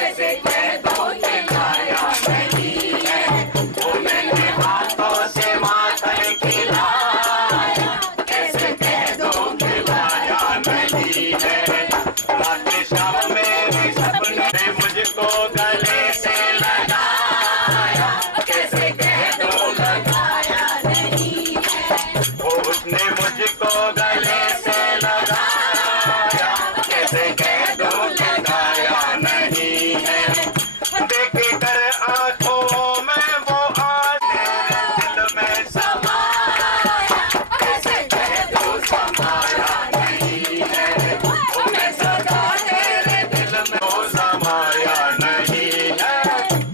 कैसे कह दूं कि लाया नहीं है, वो मैंने हाथों से माखन खिलाया, कैसे कह दूं कि लाया नहीं है। रात शाम मेरे सपने ने मुझको गले से लगाया, कैसे कह दूं लगाया नहीं है, वो उसने मुझको गले से लगाया, कैसे कह दूं लगाया नहीं है। देख कर आंखों में वो आज मेरे दिल में समाया, कैसे कह दूं समाया नहीं है, वो मैं सदा तेरे दिल में वो समाया नहीं है।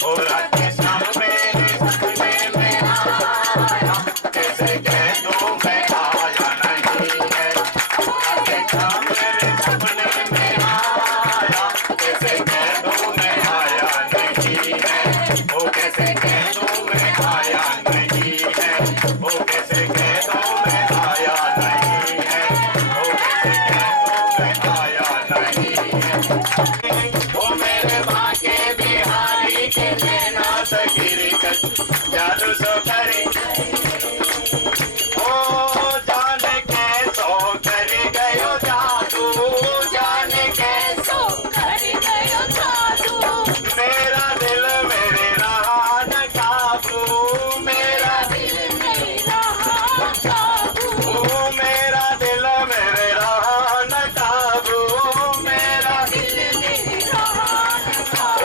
और रात शाम मेरे सपने में आया, कैसे कह दूं मैं आया नहीं है। रात शाम मेरे सपने में आया, कैसे कह दूं मैं आया नहीं है, वो कैसे कह दूं मैं आया नहीं है, वो कैसे कह दूं मैं आया नहीं है, वो कैसे कह दूं मैं आया नहीं है। वो मेरे बाके बिहारी के नैना सगिरी जादू सो करे, ओ जाने कैसो कर गयो जादू, जाने कैसो कर गयो जादू, मेरा दिल मेरे रहा न काबू, मेरा दिल नहीं रहा काबू, मेरा दिल मेरे रहा न काबू, मेरा दिल नहीं रहा न काबू।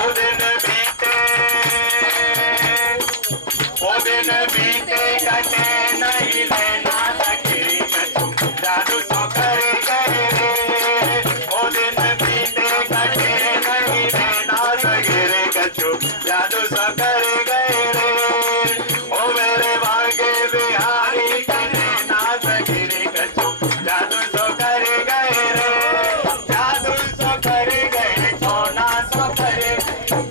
वो दिन बीते कटे नहीं लेना सखी कछु जादू सो कर गए रे, वो दिन बीते कटे नहीं लेना सगरे कछु जादू सो कर गए रे। ओ मेरे भागे बिहारी कने ना सगरे कछु जादू सो कर गए रे, जादू सो कर गए सोना सो करे,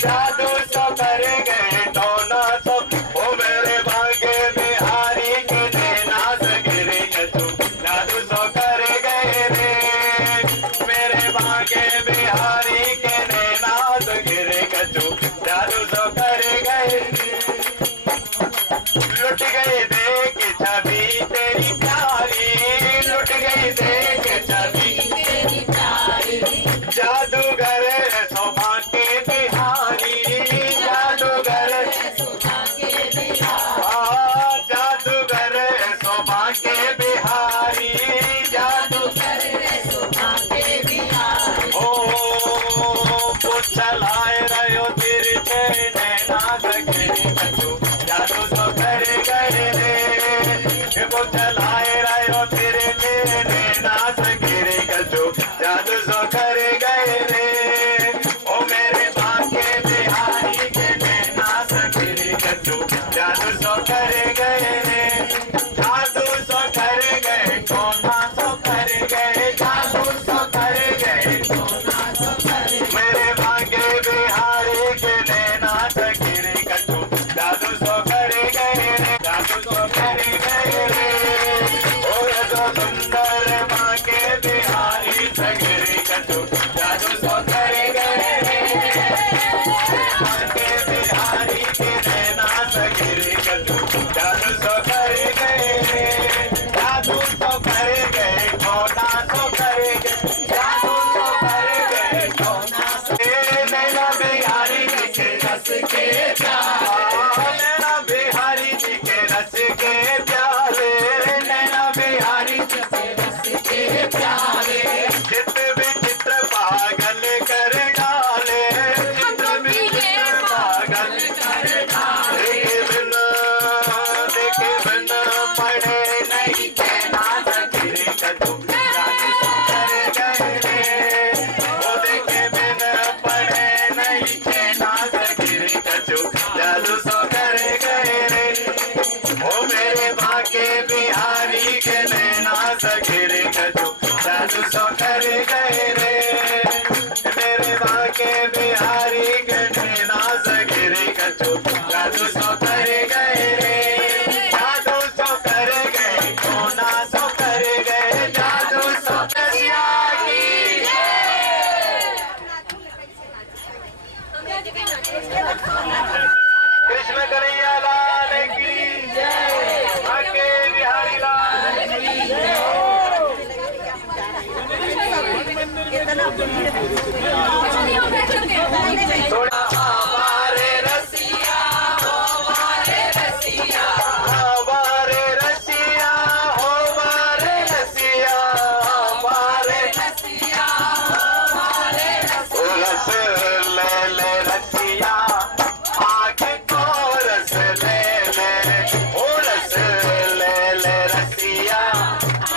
जादू सो कर गए सोना सो। ओ मेरे भागे बिहारी के नैना सगिरे कछु जादू सो कर गए रे, मेरे भागे बिहारी के नैना सगिरे कछु जादू सो कर गए। लुट गई देख छवि तेरी प्यारी, लुट गई देख छवि तेरी प्यारी, जादूगर शोभा के बिहारी, जादूगर शोभा के बिहारी, जादूगर शोभा के बिहारी, जादूगर शोभा के बिहारी। ओ चलाए रहो तिरछे नैना सगिरे कछु जादू सो कर गए रे, वो चलाए रहो तिरछे नैना सगिरे कछु जादू सो कर गए रे। ओ मेरे भाग्य बिहारी के नैना सगिरे कछु जादू सो कर गए रे, जादू सो कर गए कोना सो कर गए, जादू सो कर गए कोना सो कर। मेरे भाग्य बिहारी के नैना सगिरे कछु जादू सो कर गए रे, जादू सो कर गए रे। ओ ये तो सुंदर माँ के बिहारी सगिरे कछु जादू सो कर गए रे, माँ के बिहारी के नैना सगिरे कछु जादू सो कर गए रे, जादू सो कर गए कोना सो कर गए, जादू सो कर गए कोना सो। नैना बिहारी जी के रस के प्यारे, नैना बिहारी जी के रस के प्यारे, नैना बिहारी जी के रस के प्यारे, चित्र विचित्र पागल कर डाले, चित्र विचित्र पागल कर डाले, देखे बिना पढ़े नहीं कहना सगिरे कछु जादू सो कर गए रे, वो देखे बिना पढ़े नहीं कहना सगिरे कछु जादू सो कर गए रे। ओ मेरे भाग्य बिहारी के नैना सगिरे कछु जादू सो कर गए रे, मेरे भाग्य बिहारी के नैना सगिरे कछु जादू सो कर गए रे, जादू सो कर गए कोना सो कर गए, जादू सो कर। कृष्ण कन्हैया लाल की जय, आके बिहारी लाल की जय। थोड़ा हमारे रसिया हो, हमारे रसिया, हमारे रसिया हो, हमारे रसिया, हमारे रसिया, हमारे रस ले ले रसिया, आगे को रस ले ले, ओ रस ले ले रसिया,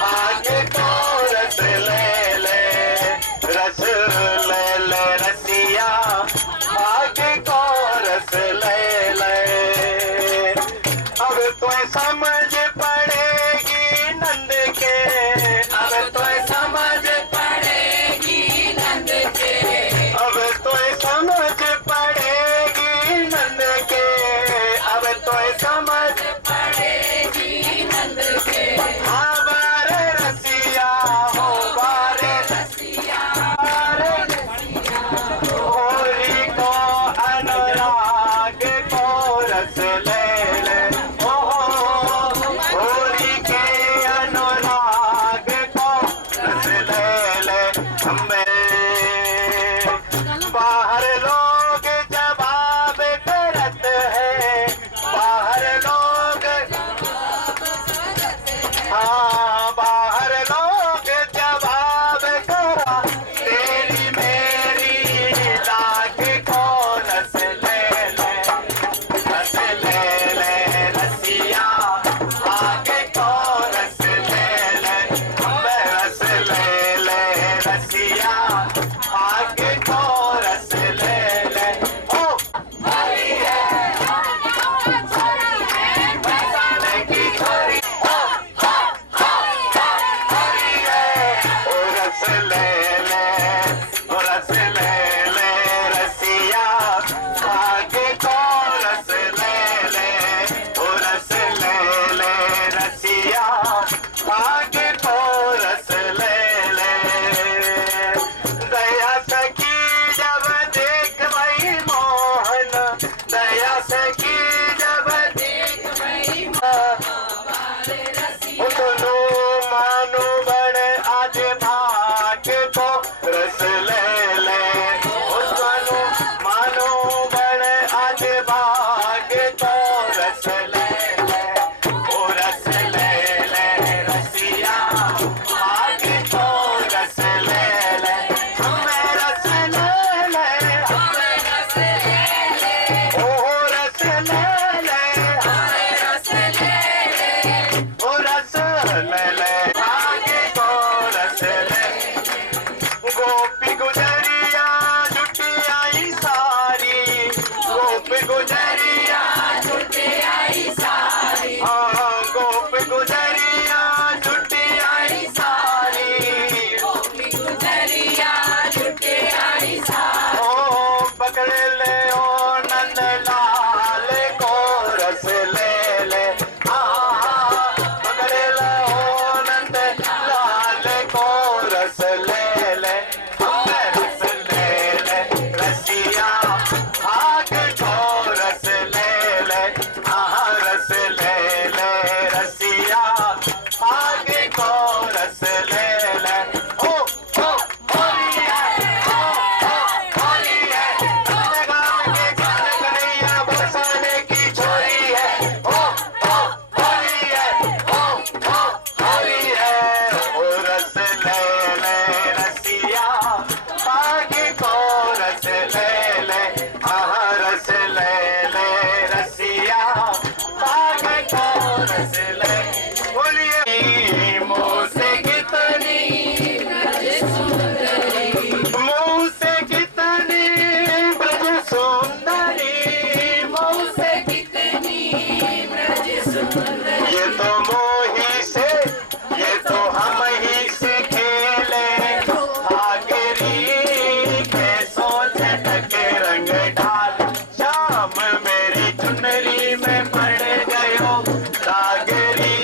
आगे को रस ले ले, रस ले ले रसिया, आगे को रस ले ले। अब तो समझ पड़ेगी नंद के, अब तो समझ पड़ेगी नंद के, अब तो समझ पड़ेगी नंद के, अब तो समझ पड़ेगी नंद के। हमारे रसिया हो, हमारे रसिया, हमारे रसिया, होली को अनुराग को रस ले ले, ओ होली के अनुराग को रस ले ले। हमें बाहर लोग जवाब करते हैं, बाहर लोग, हाँ बाहर लोग जवाब करा, तेरी मेरी लाग को रस ले ले, रस ले ले रसिया, आगे को रस ले ले, हमें रस ले ले रसिया, आगे को रस ले ले। ओ हरी है, बरसाने की छोरी, हरी है, ओ रस ले ले, ओ रस ले ले रसिया, आगे को रस ले ले, ओ रस ले ले रसिया, आगे को रस ले ले। दया सखी जब देख भाई मोहन, दया सखी जब देख भाई दोनों मानो बड़े आज भाग को रस ले ले, दोनों मानो बड़े आज भाग को रस ले ले, ओ रस ले ले रसिया, आगे को रस ले ले, हमें रस ले ले, हमें रस ले ले, ओ रस ले ले, हमें रस ले ले, ओ रस ले ले, आगे को रस ले। गोपी गुजरिया जुटी आई सारी, गोपी गुजरिया जुटी आई सारी, हाँ गोपी गुजरिया जुटी आई सारी, गोपी गुजरिया जुटी आई सारी। ओ पकड़ ले ओ नंद लाल को रस ले ले, हाँ पकड़ ले ओ नंद लाल को रस ले ले, हमें रस ले ले रसिया, आगे को रस ले ले, हाँ रस ले ले रसिया, आगे को रस ले ले। ओ होली है, होली है, अपने गाँव के गाने कन्हैया बरसाने की छोरी है, होली है, होली है, ओ रस ले ले रसिया, आगे को रस ले ले, हाँ रस ले ले रसिया, आगे को रस ले। बोलिए मुँह से कितनी मुँह से कितनी ब्रज सुंदरी, मुँह से कितनी ब्रज सुंदरी, ये तो मोही से, ये तो हम ही से खेले, आगरी के सोच टक रंग डाल, शाम मेरी चुनरी में पड़ गयो, सागरी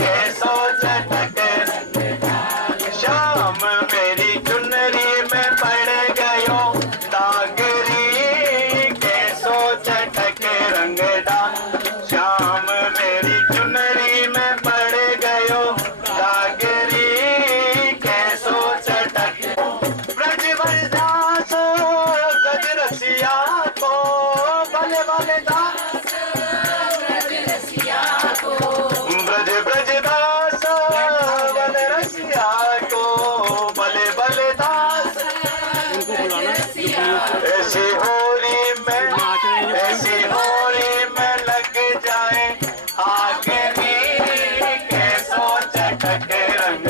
के सोच टक रंग डाल, शाम मेरी चुनरी में पड़ गयो, सागरी दास ब्रज रसिया को, ब्रज ब्रज दास बल रसिया को, भले भले दास ऐसी होली में, ऐसी होली में लग जाए आगे के सोच टके रंग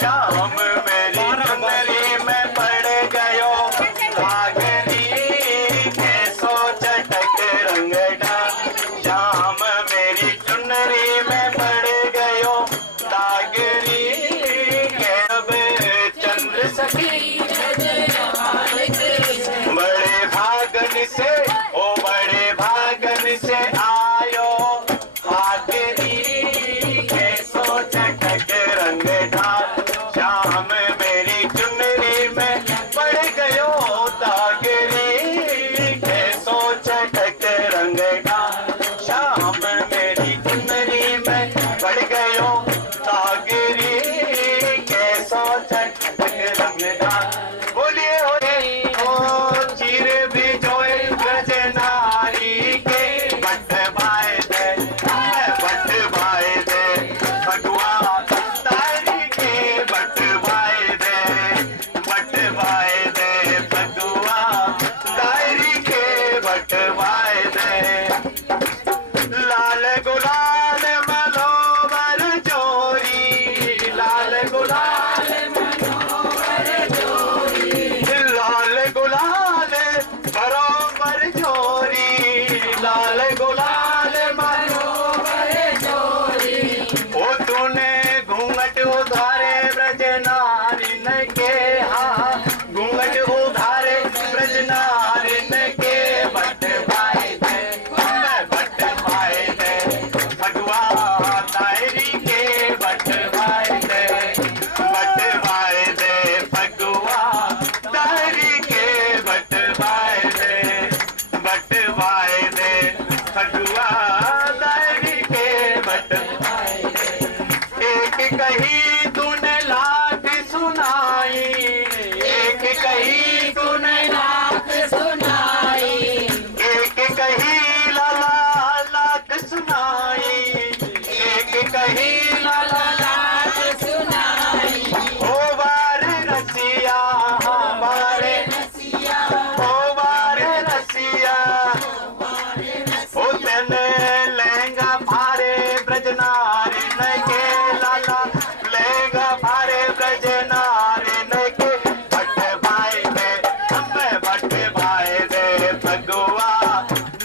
श्याम मेरी चुनरी में पड़ गयो आगरी के सोच टके रंग श्याम मेरी चुनरी में पड़ गयो दागरी के अब चंद्र सखी बड़े भागन से ओ बड़े भागन से आयो आगरी के सोच टके रंग ढाल श्याम मेरी चुनरी में पड़ गयो दागरी के सोच टके रंग ढाल श्याम मेरी चुनरी में पड़ गयो दागरी के सोच टके रंग ढाल। बोलिए हो चीर भी जोए ब्रज नारी के बट भाई दे भगवा तारी के बट भाई दे भगवा तारी के बट भाई दे लाल गुलाल मनोवर जोरी लाल गुलाल मनोवर जोरी लाल गुलाल बरोबर जोरी लाल गुलाल मनोवर जोरी ओ तूने घूंघट उधारे ब्रज नारिन के हाँ घूंघट उधारे ब्रज नारिन के बट भाई दे भगवा तारी के बट भाई दे भगवा तारी के बट भाई दे भगवा तारी के बट एक कही तूने लाख सुनाई एक कही तूने लाख सुनाई एक कही लाला लाख सुनाई एक कही लाला लाख सुनाई ओ बारे रसिया बारे रसिया ओ बारे रसिया ओ तेने लहंगा भारे ब्रज नारिन के लाला लहंगा भारे ब्रज नारिन के बट भाई दे भगवा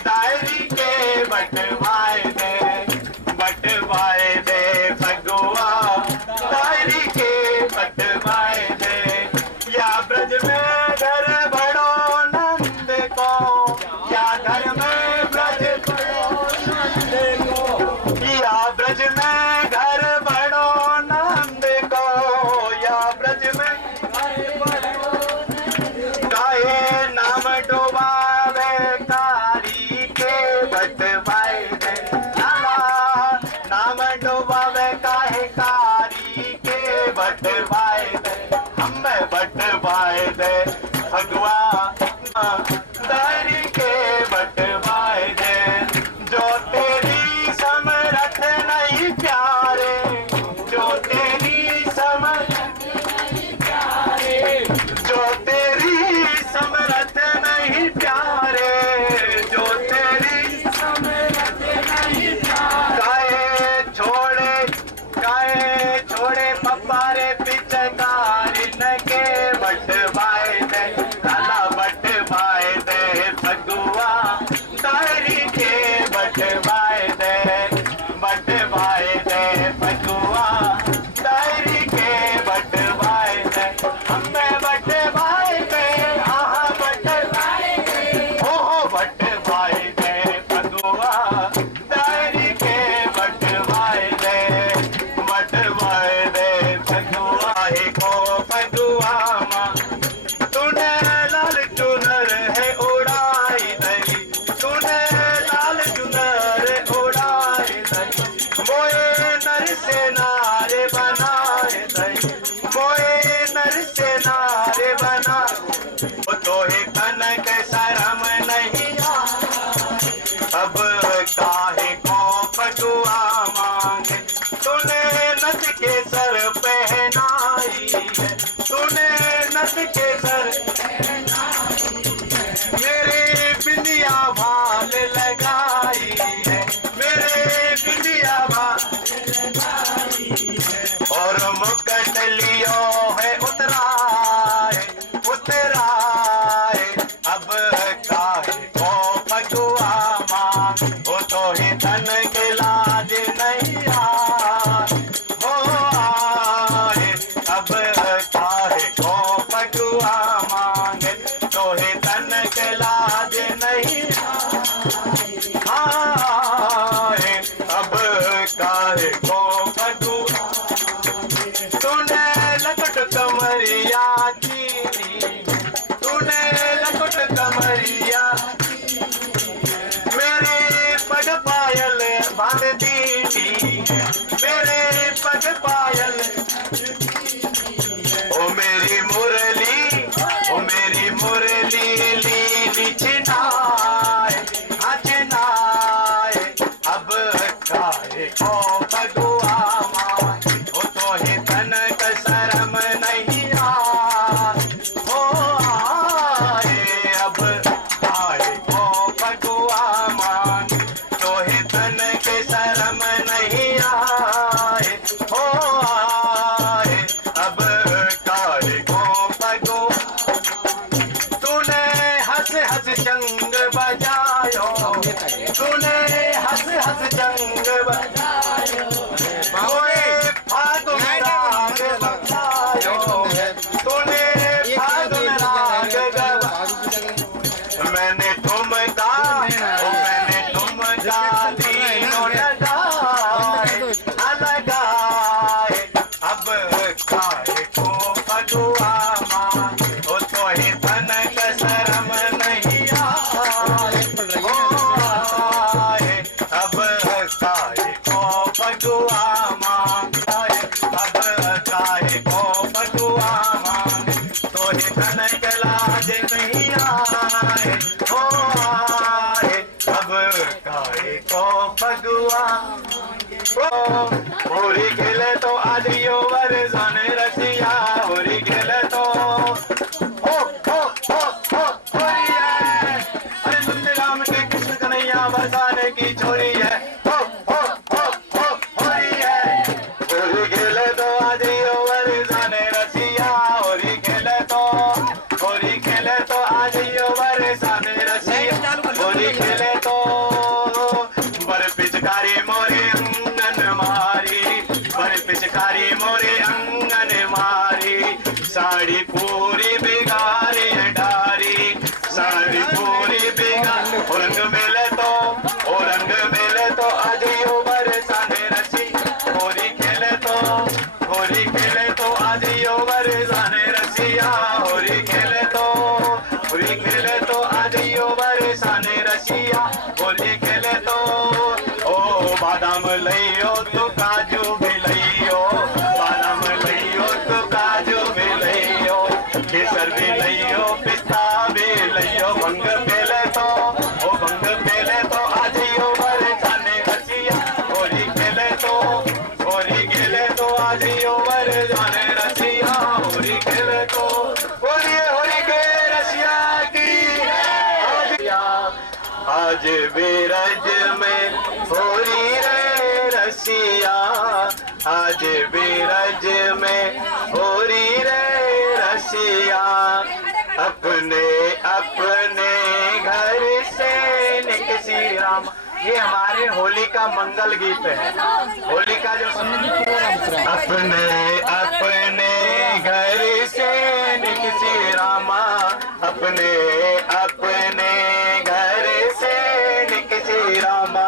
दायरी के बट भाई दे भगवा दायरी के बट भाई दे या ब्रज में घर बड़ो नंद को या घर में ब्रज बड़ो नंद को या ब्रज में घर बड़ो नंद को या ब्रज में गाये नाम डुबावे कारी के बट भाई दे नाम डुबावे काहे कारी के बट भाई दे हम बट भाई दे भगवा दारी के बट भाई दे जो तेरी समरथ नहीं प्यारे जो तेरी समरथ नहीं प्यारे जो तेरी समरथ नहीं प्यारे जो तेरी समरथ नहीं प्यारे गाए छोड़े पप्पारे पिचकारी न के बट भाई दे काला बट भाई दे सर मेरे बिंदिया भाल लगाई है, मेरे बिंदिया भाल और मुकट लियो है उतराए उतराए। अब काहे को फगुआ मां वो तो ही धन के लाज नहीं हो आए। अब काहे को फगुआ मांगे तो ही धन के लाज नहीं आए। अब काहे को फगुआ तूने लकुट कमरिया चीनी, तूने लकुट कमरिया मेरे पग पायल बांध दीनी, मेरे पग पायल ओ मेरी मुरली, ओ मेरी मुरली लीली चिनाए हाँ चिनाए। अब काहे को फगुआ मां वो तो ही तन का शर्म नहीं हो आए। अब काहे को फगुआ मां तो ही तन के शर्म नहीं आए हो आए। अब काहे को फगुआ तूने हंस हंस चंग बजायो, तूने हंस हंस चंग बजायो ओए फागुन राग बजायो, तूने फागुन राग गवाया। मैंने तुमका तीनों लगाए लगाए। अब काहे को फगुआ मां वो तो ही धन का शर्म नहीं आए हो आए। अब काहे को फगुआ मां अब काहे को फगुआ मां तो ही धन का लाज नहीं आए हो आए। अब काहे को फगुआ होरी खेले तो आदियो वरसान रसिया, होरी खेले तो हो होरी है। अरे सुनते राम के कृष्ण कन्हैया बरसाने की छोरी है हो होरी है। होरी खेले तो आदियो वरसान रसिया, होरी खेले तो आदियो वरसान रसिया। होरी खेले तो बर पिचकारी मोरे अंगन मारी, बर पिचकारी मोरे अंगन मारी। साड़ी पूरी बिगारी डारी, साड़ी पूरी बिगारी। रंग मिले तो आजियो बरसाने रसी। होली खेले तो आजियो बरसाने रसिया, होली खेले तो आजियो बरसाने रसिया। होली खेले तो ओ बादाम लइयो तो काजू भी लइयो, बादाम लइयो तो काजू भी लइयो, केसर भी लइयो पिस्ता भी लइयो। भंग पेले तो आजियो बरसाने रसिया। होली खेले तो आजियो बरसाने रसिया। होली खेले तो होली के रसिया की आज बिरज में होली रे रसिया, आज बिरज में होली रे रसिया। अपने घर से निकसी राम। ये हमारे होली का मंगल गीत है। होली का जो अपने घर से निकसी रामा, अपने घर से निकसी रामा।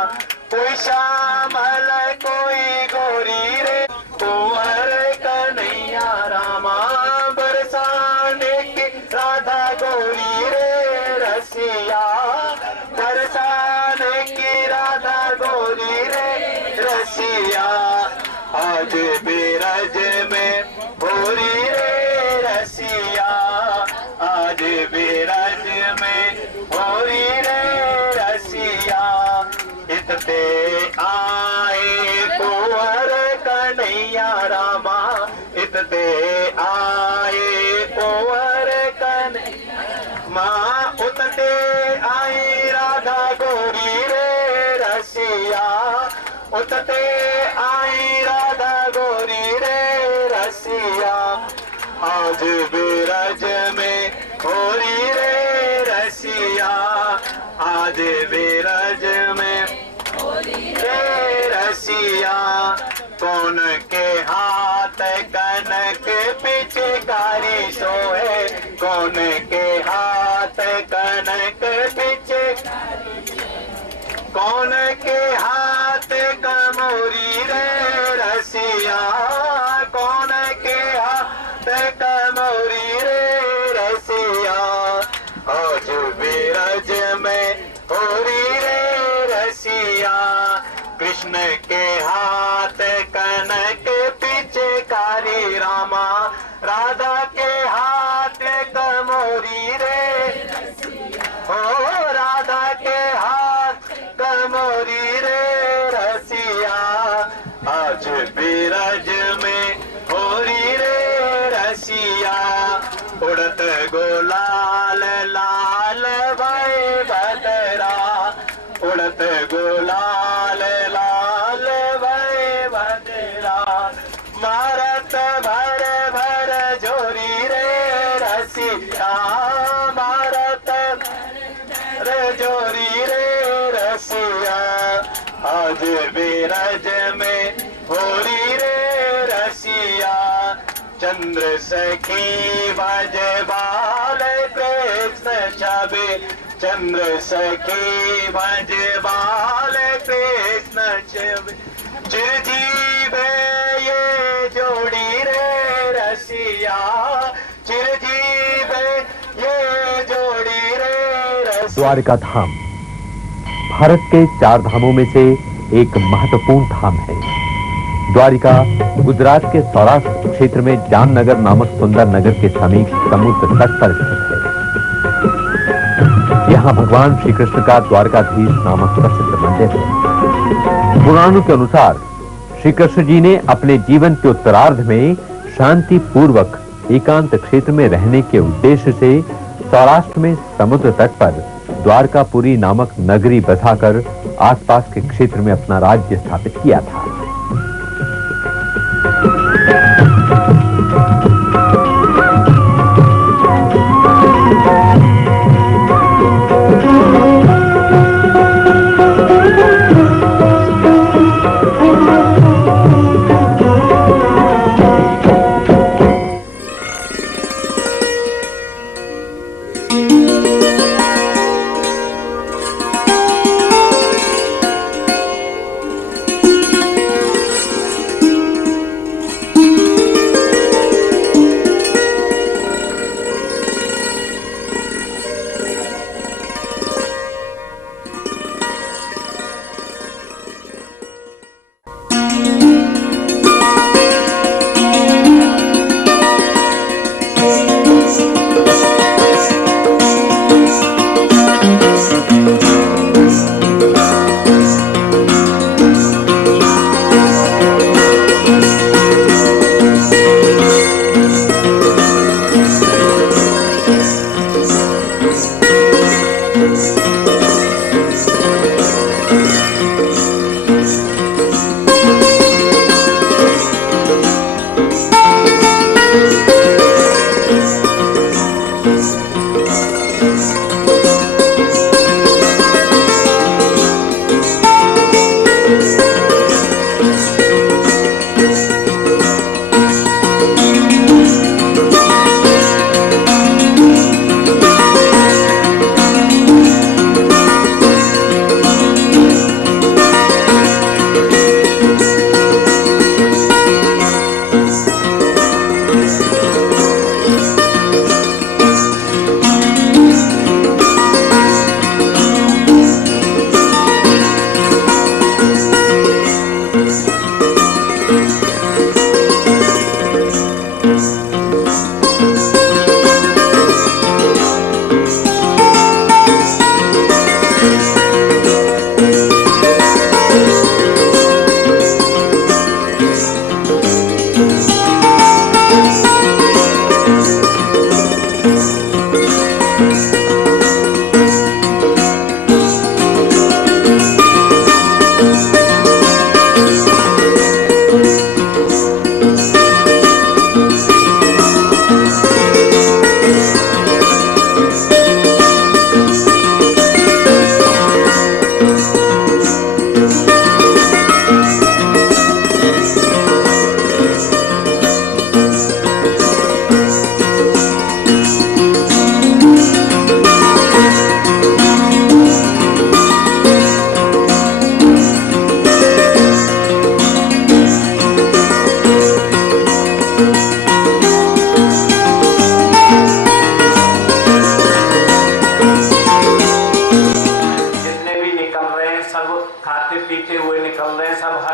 कोई श्यामल कोई गोरी रे कुंवर कन्हैया रामा। बरसाने की राधा गोरी रे रसिया, बरसाने की राधा गोरी रे रसिया। आज बिरज में होली रे रसिया, आज बिरज में होली रे रसिया। इतने आए कुंवर कन्हैया रामा, इतने आए कुंवर गोरी रे रसिया, उतते आई राधा गोरी रे रसिया, आज बिरज में होरी रे रसिया, आज बिरज में होरी रे रसिया, कौन के हाथ कनक पिचकारी सोहे, कौन के हाथ कनक पिचकारी, कौन के हाथ कमोरी रे रसिया, कौन के हाथ कमोरी रे रसिया, आज बिरज में होरी रे रसिया, कृष्ण के हाथ कनक पिचकारी रामा, राधा के हाथ कमोरी रे, हो राधा के हाथ कमोरी रे रसिया, आज बिरज में होरी रे रसिया, उड़त गुलाल लाल भय बदरा, उड़त गुलाल लाल भय बदरा, मारत भर भर जोरी रे रसिया, मारत भर जोरी रे रसिया, आज बिरज में होरी रे रसिया, चंद्र सखी भजबाल कृष्ण छवि, चंद्र सखी भजबाल कृष्ण छवि, चिरजीव ये जोड़ी रे रसिया, चिरजीव ये जोड़ी रे रसिया। द्वारिका धाम भारत के 4 धामों में से एक महत्वपूर्ण धाम है। द्वारिका गुजरात के सौराष्ट्र क्षेत्र में जामनगर नामक सुंदर नगर के समीप समुद्र तट पर स्थित है। यहाँ भगवान श्री कृष्ण का द्वारकाधीश नामक प्रसिद्ध मंदिर है। पुराणों के अनुसार श्री कृष्ण जी ने अपने जीवन के उत्तरार्ध में शांति पूर्वक एकांत क्षेत्र में रहने के उद्देश्य से सौराष्ट्र में समुद्र तट पर द्वारकापुरी नामक नगरी बसाकर आसपास के क्षेत्र में अपना राज्य स्थापित किया था।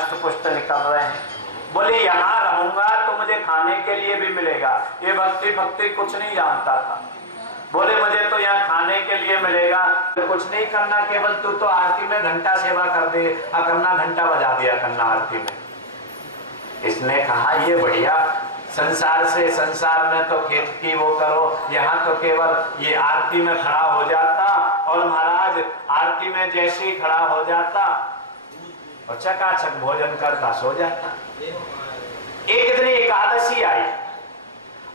हष्ट पुष्ट निकल रहे हैं। बोले यहाँ रहूंगा तो मुझे खाने के लिए भी मिलेगा। ये भक्ति भक्ति कुछ नहीं जानता था। बोले मुझे तो यहाँ खाने के लिए मिलेगा, तो कुछ नहीं करना, केवल तू तो आरती में घंटा सेवा कर दे, करना घंटा बजा दिया करना आरती में। इसने कहा ये बढ़िया, संसार से, संसार में तो खेत की वो करो, यहाँ तो केवल ये आरती में खड़ा हो जाता, और महाराज आरती में जैसे ही खड़ा हो जाता और चकाचक भोजन करता सो जाता। एक दिन एकादशी आई,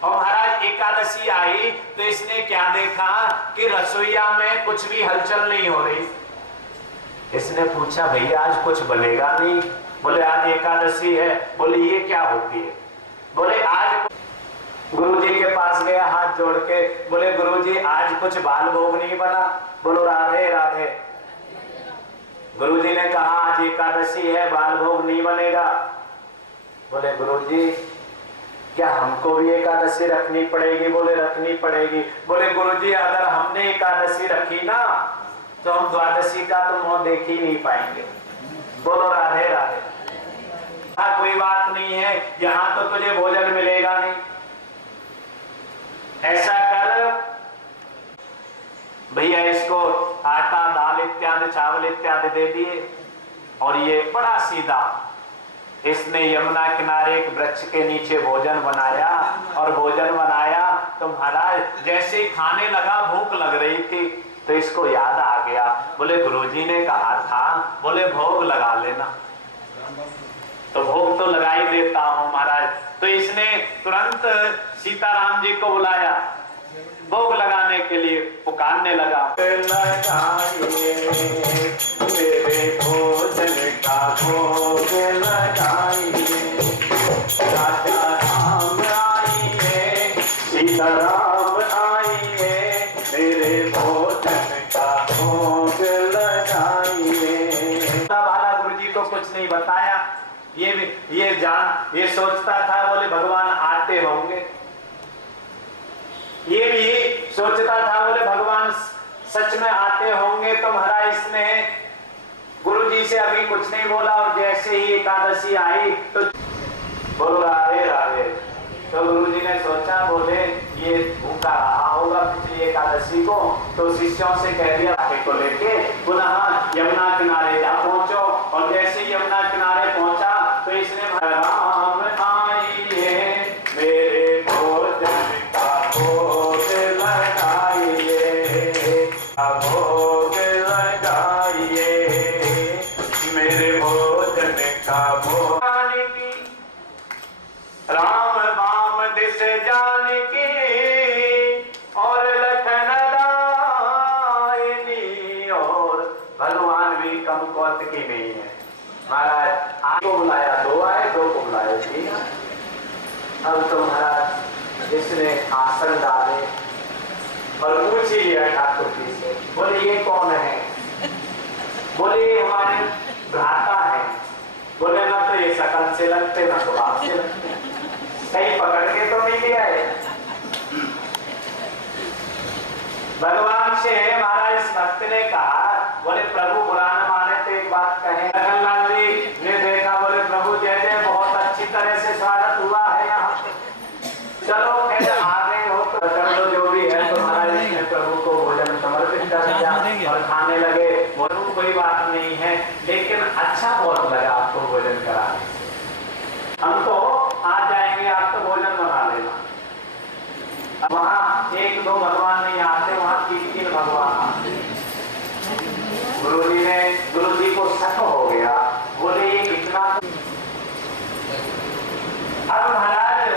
और महाराज एकादशी आई तो इसने क्या देखा कि रसोईया में कुछ भी हलचल नहीं हो रही। इसने पूछा भैया आज कुछ बनेगा नहीं? बोले आज एकादशी है। बोले ये क्या होती है? बोले आज गुरुजी के पास गया हाथ जोड़ के, बोले गुरुजी आज कुछ बाल भोग नहीं बना? बोलो राधे राधे। गुरुजी ने कहा आज एकादशी है, बाल भोग नहीं बनेगा। बोले गुरुजी क्या हमको भी एकादशी रखनी पड़ेगी? बोले रखनी पड़ेगी। बोले गुरुजी अगर हमने एकादशी रखी ना तो हम द्वादशी का तो मुंह देख ही नहीं पाएंगे। बोलो राधे राधे। हाँ कोई बात नहीं है, यहाँ तो तुझे भोजन मिलेगा नहीं। ऐसा कर भैया इसको आटा दाल इत्यादि चावल इत्यादि दे दिए, और ये बड़ा सीधा इसने यमुना किनारे एक वृक्ष के नीचे भोजन बनाया, और भोजन बनाया तो महाराज जैसे ही खाने लगा भूख लग रही थी तो इसको याद आ गया। बोले गुरुजी ने कहा था, बोले भोग लगा लेना, तो भोग तो लगा ही देता हूं महाराज। तो इसने तुरंत सीताराम जी को बुलाया, भोग लगाने के लिए पुकारने लगा। मेरे भोजन का भोग लगाइए, राजा राम आइए, सीताराम आइए, मेरे भोजन का भोग लगाइए। वाला गुरुजी को कुछ नहीं बताया, ये सोचता था बोले भगवान आते होंगे, ये भी सोचता था बोले भगवान सच में आते होंगे। तो महाराज इसने गुरुजी से अभी कुछ नहीं बोला, और जैसे ही एकादशी आई तो बोलो राधे राधे। तो गुरुजी ने सोचा बोले ये भूखा रहा होगा पिछली एकादशी को, तो शिष्यों से कह दिया को लेके पुनः यमुना किनारे जा पहुंचो। और जैसे ही यमुना किनारे पहुंचा तो इसने राम आइए, मेरे भोजन का भोग लगाइए, भोग लगाइए, मेरे भोजन का भोग। राम बाम दिस जानकी, और लखन दायनी, और भगवान भी कम कौत की नहीं है। महाराज आज को बुलाया दो आए, दो को बुलाया तीन। अब तो महाराज इसने आसन डाले और पूछ ही लिया ठाकुर जी से, बोले ये कौन है? बोले ये हमारे भ्राता है। बोले ना तो ये शकल से लगते, ना तो आप से लगते, कहीं पकड़ के तो नहीं लिया है। भगवान से महाराज इस भक्त ने कहा, बोले प्रभु बुरा न माने तो एक बात कहे। लखनलाल जी ने देखा, बोले प्रभु जय जय, बहुत अच्छी तरह से स्वागत हुआ है यहाँ। चलो फिर आ गए हो तो कर लो जो भी है। तो महाराज ने प्रभु को भोजन समर्पित कर दिया और खाने लगे। बोलो कोई बात नहीं है, लेकिन अच्छा बहुत लगा आपको भोजन कराने, हम तो आ जाएंगे, आप तो भोजन बना लेना। वहाँ एक दो भगवान नहीं आते, वहाँ तीन तीन भगवान आते। गुरुजी को शक हो गया, बोले ये कितना। अब महाराज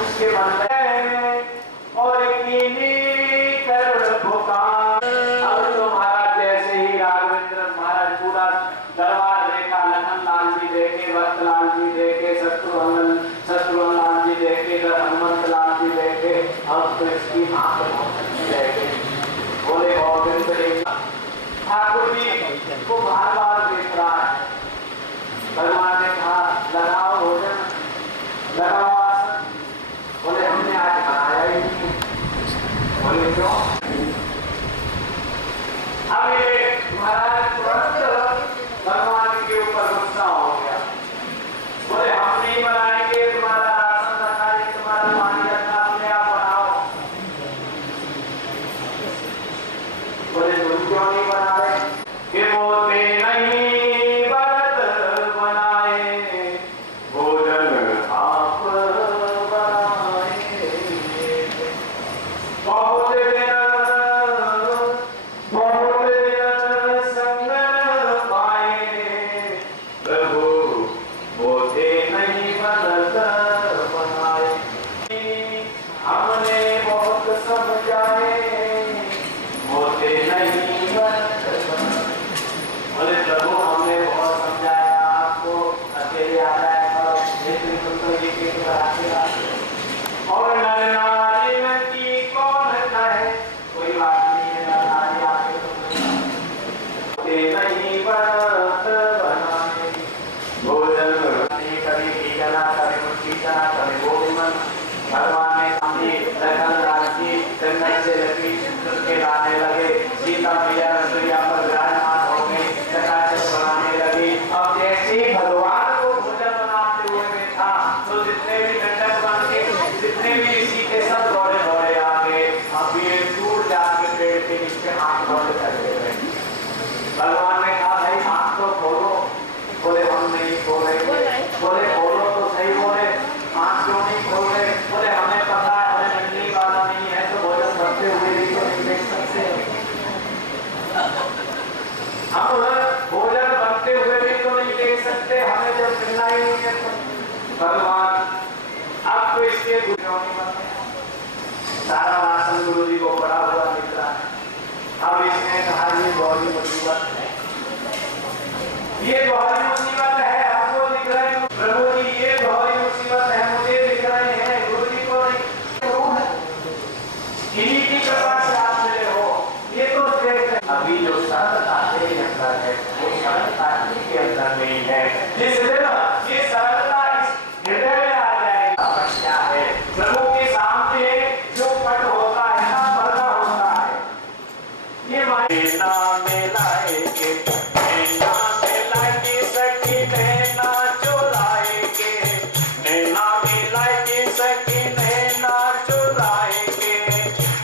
इसके मन में और पुकार। अब तो महाराज जैसे ही राघवेंद्र महाराज पूरा दरबार देखा, लखनलाल जी देखे, भक्तलाल जी देखे, शत्रुघ्न लाल जी देखे, हनुमंत लाल जी देखे। अब तो इसकी आंख बोले गोविंद ठाकुर जी को बार बार देख रहा है। भगवान ने कहा लगाओ भोजन, लगाओ आसन। बोले हमने आज बनाया ही नहीं। बोले क्यों? अब ये सारा भाषण गुरु जी को पढ़ा हुआ दिख रहा है। अब इसने कहा ये बहुत ही मुसीबत है, ये बहुत ही मुसीबत है, आपको दिख रहे हैं प्रभु जी, ये बहुत ही मुसीबत है, मुझे दिख रहे हैं, गुरु जी को नहीं। इन्हीं की कृपा से आप मिले हो, ये तो देख। अभी जो सरलता तेरे अंदर है वो सरलता के अंदर नहीं है। जिस दिन ये सरलता इस हृदय में आ जाएगी, क्या है प्रभु के सामने जो पट होता है ना, पर्दा होता है, ये नैना मिलाएंगे, नैना मिलाएंगे सखी नैना चुराएंगे, नैना मिलाएंगे सखी नैना चुराएंगे,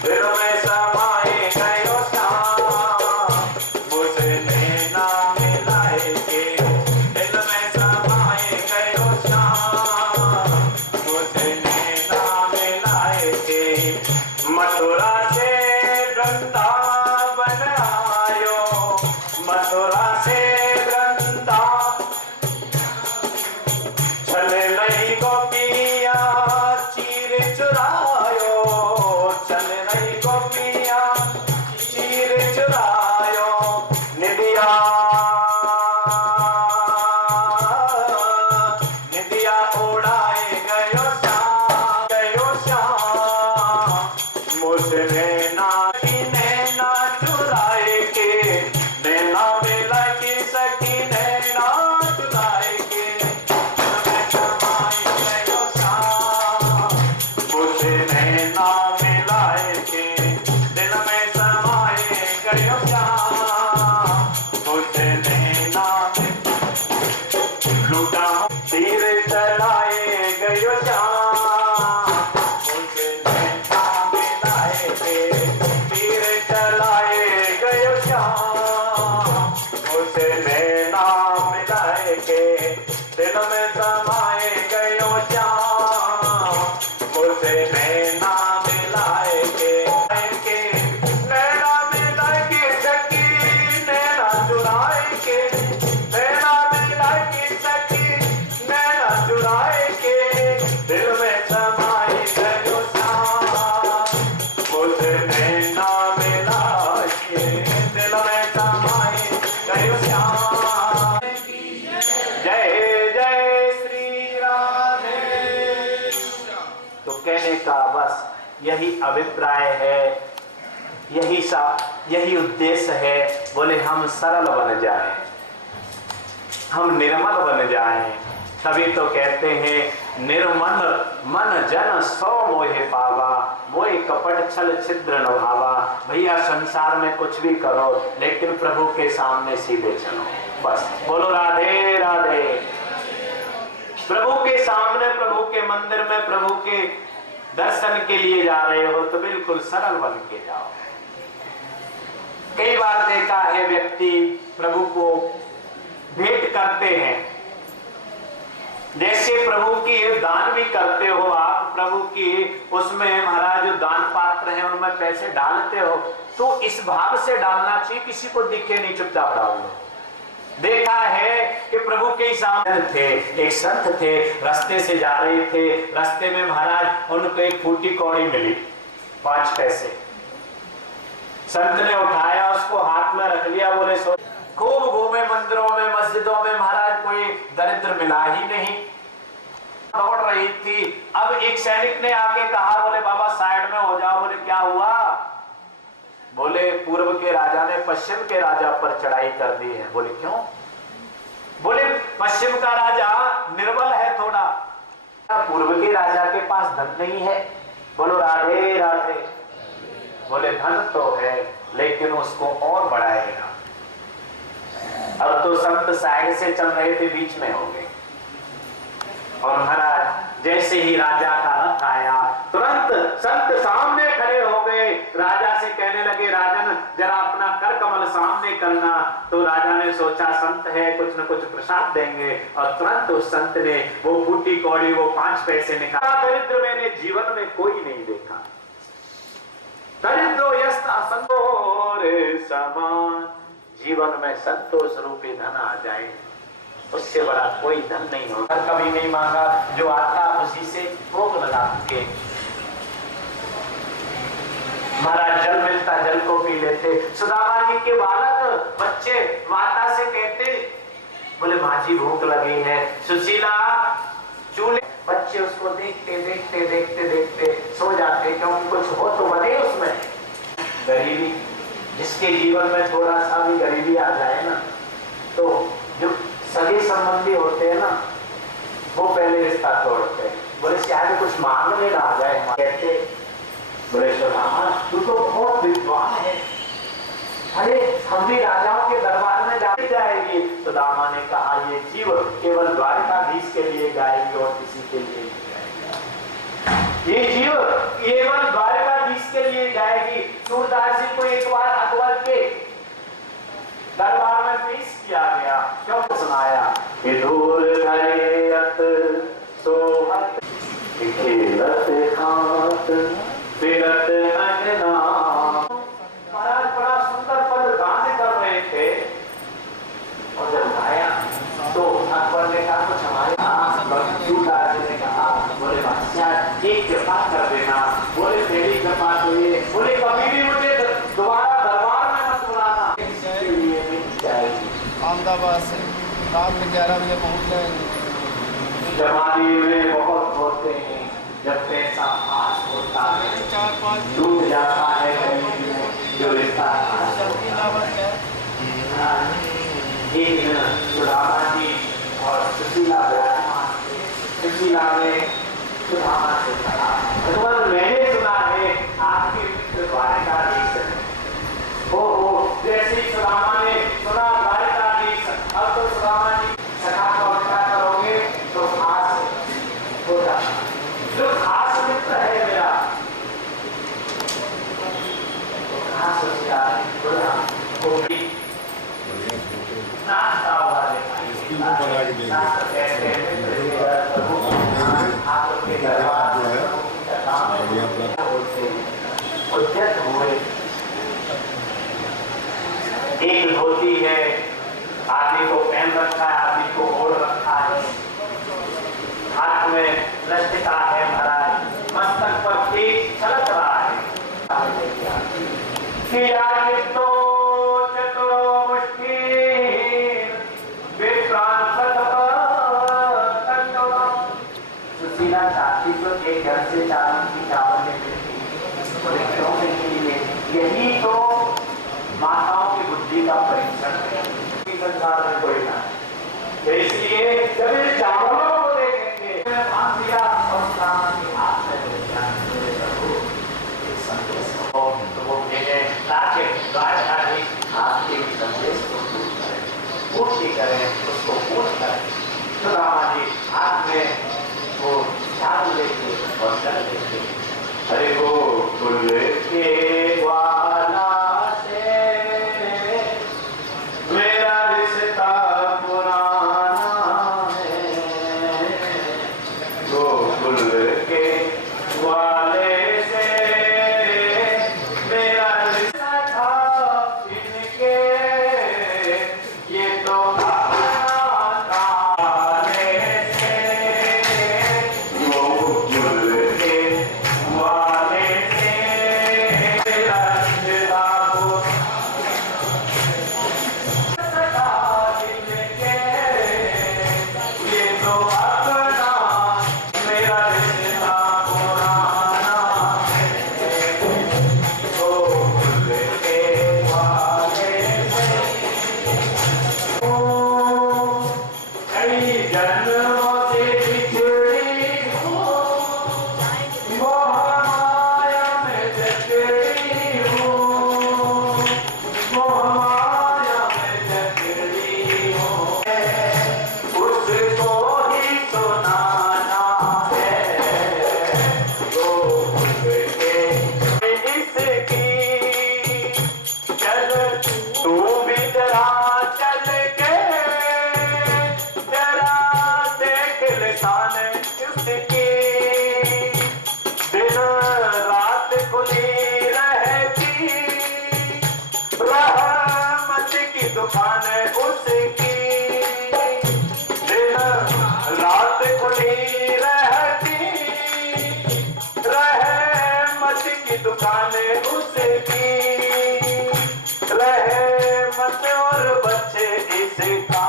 दिल में समाए गयो श्याम, मुझे नैना मिलाएंगे, दिल में समाए गयो श्याम, मुझे नैना मिलाएंगे। मथुरा से वृंदावन आयो, मथुरा से वृंदावन, चले नहीं गोपिया चीर चुरायो, चले नहीं गोपिया चीर चुरायो, निदिया निदिया उड़ाए गयो श्याम, गयो श्याम, मुझे नैना की नैना चुराए के, नैना मिला के सखी नैना चुराए के, दिल में समाए गयो श्याम, मुझे नैना मिलाए के, दिल में समाए गयो श्याम, मुझे नैना लूटा तीर चलाए गयो श्याम, मुझे नैना मिलाए के, तीर चलाए गयो श्याम, मुझे नैना मिलाए के, दिल में समाए गयो श्याम, मुझे नैना मिलाए के, नैना मिलाए के सखी नैना चुराए के, नैना मिलाए के सखी नैना चुराए के, दिल में समाए गयो श्याम, मुझे नैना मिलाए के, दिल में समाए गयो श्याम। जय जय श्री राधे। तो कहने का बस यही अभिप्राय है, यही उद्देश्य है। बोले हम सरल बन जाएं, हम निर्मल बन जाएं, तभी तो कहते हैं निर्मल मन जन सो मोहे पावा, मोहे कपट छल छिद्र न भावा। भैया संसार में कुछ भी करो लेकिन प्रभु के सामने सीधे चलो, बस बोलो राधे राधे। प्रभु के सामने, प्रभु के मंदिर में, प्रभु के दर्शन के लिए जा रहे हो तो बिल्कुल सरल बन के जाओ। कई बार देखा है व्यक्ति प्रभु को भेंट करते हैं, जैसे प्रभु की दान भी करते हो आप, प्रभु की उसमें महाराज जो दान पात्र हैं उनमें पैसे डालते हो तो इस भाव से डालना चाहिए, किसी को दिखे नहीं चुपचाप डाल दो। देखा है कि प्रभु के सामने थे, एक संत थे, रास्ते से जा रहे थे, रास्ते में महाराज उनको एक फूटी कौड़ी मिली 5 पैसे। संत ने उठाया, उसको हाथ में रख लिया, बोले सो। खूब घूमे मंदिरों में, मस्जिदों में, महाराज कोई दरिद्र मिला ही नहीं। दौड़ रही थी, अब एक सैनिक ने आके कहा, बोले बाबा साइड में हो जाओ। बोले क्या हुआ? बोले पूर्व के राजा ने पश्चिम के राजा पर चढ़ाई कर दी है। बोले क्यों? बोले पश्चिम का राजा निर्बल है थोड़ा, पूर्व के राजा के पास धन नहीं है। बोलो राधे राधे। बोले धन तो है लेकिन उसको और बढ़ाएगा। अब तो संत साइड से चल रहे थे, बीच में हो गए, और महाराज जैसे ही राजा का रथ आया तुरंत संत सामने खड़े हो गए, राजा से कहने लगे राजन जरा अपना कर कमल सामने करना। तो राजा ने सोचा संत है, कुछ न कुछ प्रसाद देंगे, और तुरंत उस संत ने वो फूटी कौड़ी, वो 5 पैसे निकाला। दरिद्र मैंने जीवन में कोई नहीं देखा, दरिद्रो यस्त असंतोष समान। जीवन में संतोष रूपी धन आ जाए उससे बड़ा कोई धन नहीं होता। कभी नहीं मांगा, जो आता उसी से भोग लगा के। महाराज जल मिलता जल को पी लेते। सुदामा जी के बालक बच्चे माता से कहते, बोले माँ जी भूख लगी है, सुशीला चूल्हे। बच्चे उसको देखते देखते देखते देखते सो जाते, क्योंकि कुछ हो तो बने उसमें। गरीबी, जिसके जीवन में थोड़ा सा भी गरीबी आ जाए ना, तो जो सगे संबंधी होते हैं ना, वो पहले रिश्ता तोड़ते हैं। बोले शायद कुछ मांगने ना आ जाए। कहते बोले सुदामा तू तो बहुत विद्वान है, अरे हम भी राजाओं के दरबार में जाती जाएगी। सुदामा ने कहा ये जीव केवल द्वारकाधीश के लिए गाएगी और किसी के लिए नहीं गाएगी। ये जीव केवल द्वारकाधीश के लिए गाएगी। सूरदास जी को एक बार अकबर के दरबार में पेश किया गया, क्यों सुनाया कि दूर धैर्यत सोहत खेलत खात फिरत अंगना। महाराज बड़ा सुंदर पद गान कर रहे थे, और जब गाया तो अकबर ने कहा कुछ हमारे सूरदास जी ने कहा, बोले बादशाह एक कृपा कर देना। बोले तेरी कृपा तो ये, बोले कभी भी मुझे दोबारा दरबार में मत बुलाना। इसके लिए मिल जाएगी। अहमदाबाद से रात में 11 बजे पहुंच जाएंगे। जमाने में बहुत होते हैं, जब पैसा पास होता है 4-5 डूब जाता है कहीं में जो रिश्ता। एक दिन सुदामा जी और सुशीला विराजमान थे। सुशीला ने सुदामा से कहा, भगवान मैंने सुना है आपके मित्र द्वारकाधीश है। ओ जैसे ही सुदामा ने सुना द्वारकाधीश, अब तो सुदामा जी सखा को क्या करोगे तो खास हो जाता, जो खास मित्र है मेरा तो खास हो जाए। नाश्ता हुआ उद्यत हुए। एक धोती है, आदमी को पहन रखा है, आदमी को ओढ़ रखा है, हाथ में लठ्ठा है महाराज, मस्तक पर तेज छलक रहा है। तो सुशीला चाहती तो एक घर से चावल की चावल में देती, बोले क्यों नहीं है? यही तो माताओं की बुद्धि का परीक्षण है, संसार में कोई ना। इसलिए जब इन चावलों को देखेंगे मान दिया और हाथ में संदेश को तो वो भेजे ताकि द्वारकाधीश आपके संदेश को पूर्ति करें, उसको पूर्ण करें। सुदामा जी हाथ में वो चावल लेके और चल देते। अरे वो फूल के वाला से मेरा रिश्ता पुराना है, वो फूल के वाले से मेरा रिश्ता था इनके, ये तो दुकान उसकी दिन रात खुली रहती, रहमत की दुकान उसकी, रहे मत और बच्चे इसका,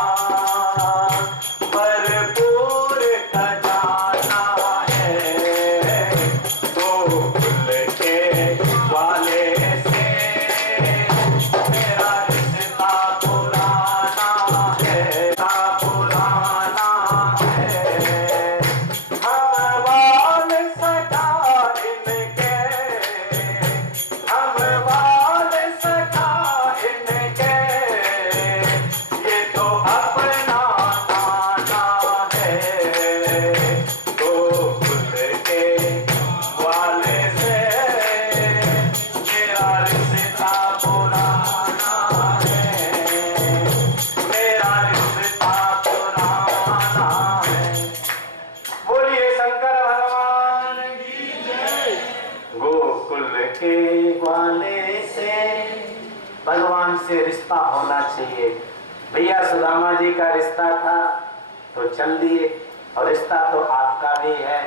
भरपूर खजाना है गोकुल के वाले से, मेरा रिश्ता पुराना है, पुराना है। हम वाल सखा इनके, हम वाल सखा इनके, ये तो अपना नाना है गोकुल के वाले से, मेरा रिश्ता पुराना है, मेरा रिश्ता पुराना है। बोलिए शंकर भगवान की जय। गोकुल के वाले से भगवान से रिश्ता होना चाहिए। भैया सुदामा जी का रिश्ता था तो चल दिए, और रिश्ता तो आपका भी है,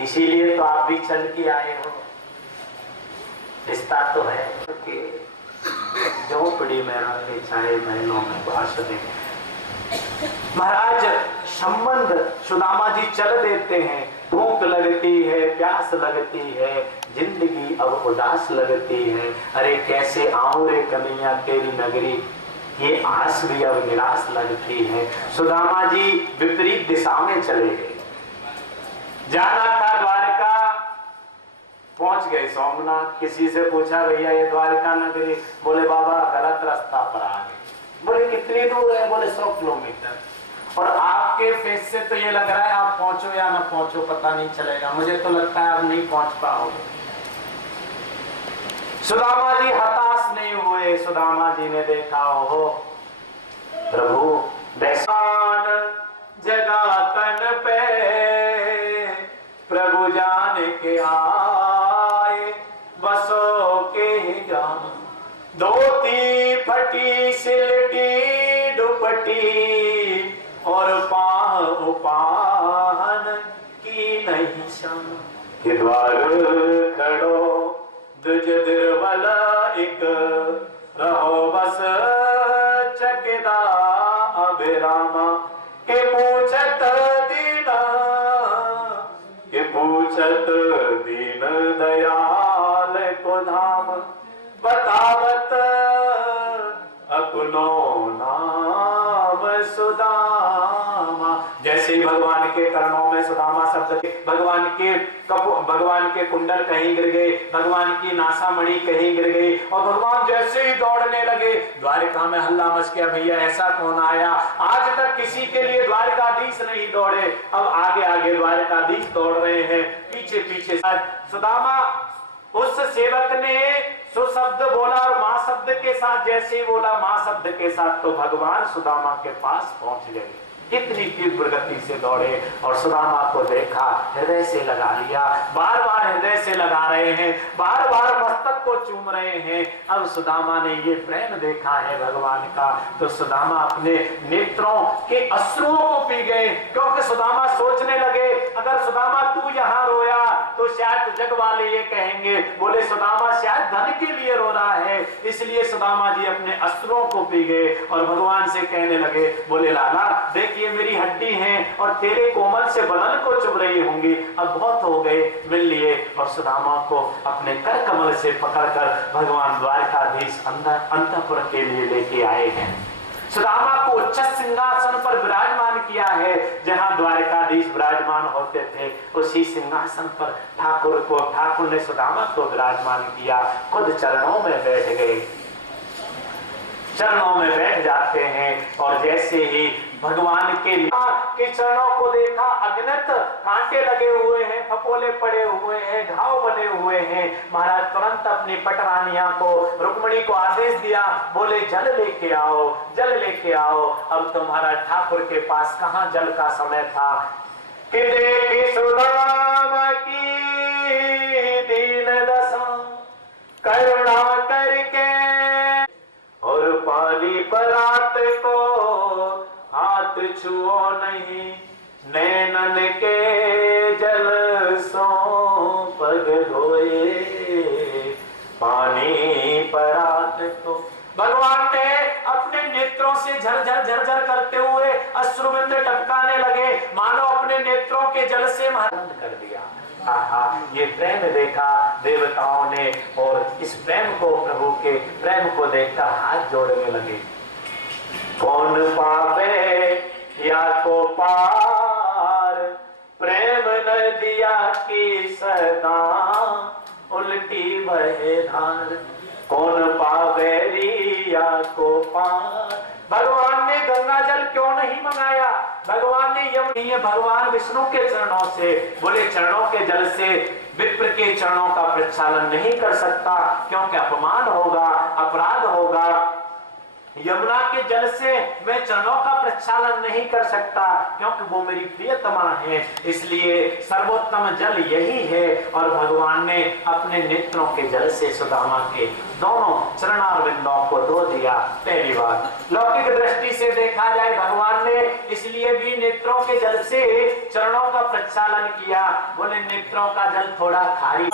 इसीलिए तो आप भी चल के आए हो। रिश्ता तो है कि झोपड़ी में रहते चाहे महलों में बास दें। महाराज संबंध सुदामा जी चल देते हैं, भूख लगती है, प्यास लगती है, जिंदगी अब उदास लगती है, अरे कैसे आऊं रे कन्हैया तेरी नगरी, ये आस भी अब निराश लगती है। सुदामा जी विपरीत दिशा में चले गए, जाना था द्वारका, पहुंच गए सोमनाथ। किसी से पूछा भैया ये द्वारका नगरी, बोले बाबा गलत रास्ता पर आ गए। बोले कितनी दूर है, बोले 100 किलोमीटर। और आपके फेस से तो ये लग रहा है आप पहुंचो या ना पहुंचो पता नहीं चलेगा, मुझे तो लगता है आप नहीं पहुंच पाओगे। सुदामा जी हताश नहीं हुए। सुदामा जी ने देखा हो प्रभु बैसान जगा तन पे, प्रभु जान के आए बसों के ही जान, धोती फटी सिलटी दुपट्टी और पाह उपाहन की नहीं शान, के द्वार खड़ो दुज दुर्बल एक, रहो बस चकिदा अभिरामा, के पूछत दीना, के पूछत दीन दयाल को धाम, बतावत अपनो नाम सुदामा। जैसे भगवान के चरणों में सुदामा शब्द, भगवान के कुंडल कहीं गिर गए, भगवान की नासामणि कहीं गिर गई, और भगवान जैसे ही दौड़ने लगे द्वारिका में हल्ला मच गया, भैया ऐसा कौन आया, आज तक किसी के लिए द्वारिकाधीश नहीं दौड़े, अब आगे आगे द्वारिकाधीश दौड़ रहे हैं, पीछे पीछे। सुदामा उस सेवक ने सुशब्द बोला, और मां शब्द के साथ जैसे ही बोला मां शब्द के साथ, तो भगवान सुदामा के पास पहुंच गए। कितनी तीव्र गति से दौड़े और सुदामा को देखा, हृदय से लगा लिया, बार बार हृदय से लगा रहे हैं, बार बार मस्तक को चूम रहे हैं। अब सुदामा ने ये प्रेम देखा है भगवान का, तो सुदामा अपने नेत्रों के अश्रुओं को पी गए, क्योंकि सुदामा सोचने लगे अगर सुदामा तू यहाँ रोया तो शायद जग वाले ये कहेंगे, बोले सुदामा शायद धन के लिए रो रहा है, इसलिए सुदामा जी अपने अश्रुओं को पी गए और भगवान से कहने लगे, बोले लाला देखिए मेरी हड्डी है और तेरे कोमल से बदन को चुभ रही होंगी, अब बहुत हो गए, मिल लिए। और सुदामा को अपने कर कमल से पकड़कर भगवान द्वारकाधीश अंतःपुर के लिए लेके आए हैं। सुदामा को उच्च सिंहासन पर विराजमान किया है, जहां द्वारकाधीश विराजमान होते थे, उसी सिंहासन पर ठाकुर ने सुदामा को विराजमान किया, खुद चरणों में बैठ गए, चरणों में बैठ जाते हैं। और जैसे ही भगवान के चरणों को देखा, अगणित कांटे लगे हुए हैं, फपोले पड़े हुए हैं, घाव बने हुए हैं। महाराज तुरंत अपनी पटरानिया को, रुक्मिणी को आदेश दिया, बोले जल लेके आओ, जल लेके आओ। अब तुम्हारा ठाकुर के पास कहां जल का समय था कि देखी सुदामा की दीन दशा, करुणा करके और पानी परात को हाथ छुओ नहीं, नैनन के जल सो पग धोए, तो भगवान ने अपने नेत्रों से झरझर झरझर करते हुए अश्रुबिंद टपकाने लगे, मानो अपने नेत्रों के जल से महानंद कर दिया। आहा, ये प्रेम देखा देवताओं ने और इस प्रेम को, प्रभु के प्रेम को देखकर हाथ जोड़ने लगे। कौन पावे या को पार, प्रेम नदिया की सदा उल्टी बहे धार। कौन पावे रिया को पार। भगवान ने गंगा जल क्यों नहीं मंगाया? भगवान ने यमुना, भगवान विष्णु के चरणों से, बोले चरणों के जल से विप्र के चरणों का प्रक्षालन नहीं कर सकता, क्योंकि अपमान होगा, अपराध होगा। यमुना के जल से मैं चरणों का प्रक्षालन नहीं कर सकता, क्योंकि वो मेरी प्रियतमा है, इसलिए सर्वोत्तम जल यही है। और भगवान ने अपने नेत्रों के जल से सुदामा के दोनों चरणारविंदों को धो दिया। पहली बात लौकिक दृष्टि से देखा जाए, भगवान ने इसलिए भी नेत्रों के जल से चरणों का प्रक्षालन किया। बोले नेत्रों का जल थोड़ा खारी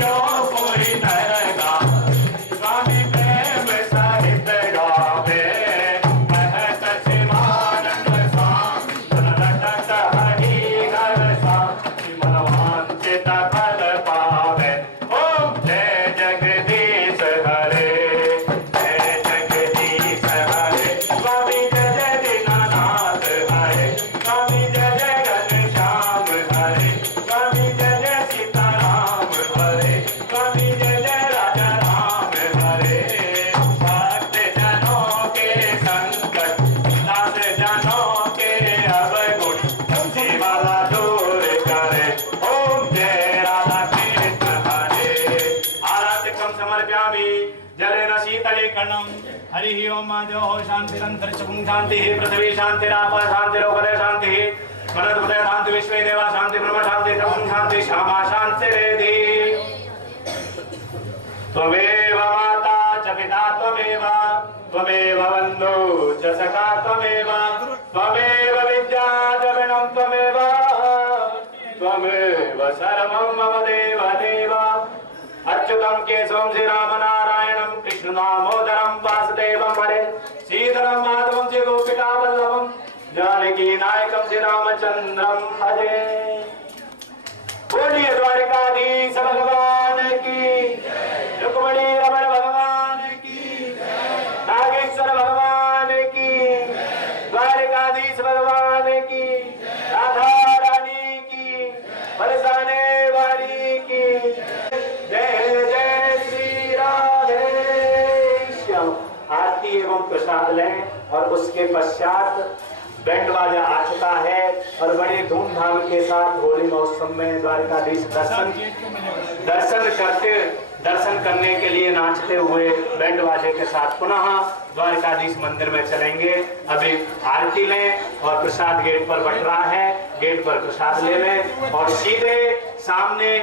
जो कोई नरगा स्वामी प्रेम सहित गावे महत शिवानंद स्वामी रटत हरि हर स्वामी मनवांचित फल पावे ओम जय जगदीश हरे जय जगदीश हरे स्वामी जय जय दीनानाथ हरे स्वामी जय जय घनश्याम हरे स्वामी जय जय सीताराम हरे स्वामी जय जय राजा राम हरे भक्त जनों के संकट दास जनों के अवगुण सेवाला दूर करे ओम जय राधा कृष्ण हरे आराध्यकं समर्पयामि जलेन शीतले कर्णं हरि ओम माधव शांतिरंतरिक्षं शांतिः पृथ्वी शांतिराप शांतिरोपदय शांतिः वनस्पतय शांति विश्वे देवा शांति ब्रह्म शांति ब्रह्म शांति श्यामा शांतिरेधि त्वमेव माता च पिता त्वमेव त्वमेव बन्धु च सखा त्वमेव त्वमेव विद्या च विनं त्वमेव त्वमेव सर्वं मम देव देव अच्युतं केशवं श्रीरामनारायणं कृष्णदामोदरं वासुदेवं हरे श्रीधरं माधवं श्री गोपिकावल्लभं जानकी नायकं श्री रामचंद्रं भजे बोलिए द्वारिकाधीश भगवान की रुक्मणी रमण भगवान की नागेश्वर भगवान की द्वारिकाधीश भगवान की राधा रानी की बरसाने वाली की जय जय श्री राधे श्याम। आरती एवं प्रसाद लें और उसके पश्चात बैंड बाजा आ चुका है और बड़े धूमधाम के साथ होली महोत्सव में द्वारिकाधीश दर्शन करने के लिए नाचते हुए बैंड बाजे के साथ पुनः द्वारिकाधीश मंदिर में चलेंगे। अभी आरती लें और प्रसाद गेट पर बट रहा है, गेट पर प्रसाद ले लें और सीधे सामने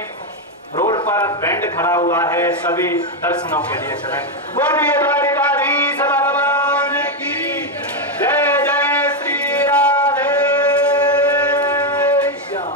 रोड पर बैंड खड़ा हुआ है, सभी दर्शनों के लिए चलें। बोलिए द्वारिकाधीश भगवान की जय जय श्री राधे श्याम।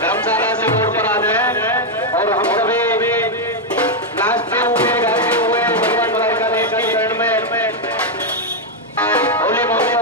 धर्मशाला से रोड पर आ जाए और हम सभी नाचते हुए गाते हुए भगवान द्वारिकाधीश के शरण में होली महोत्सव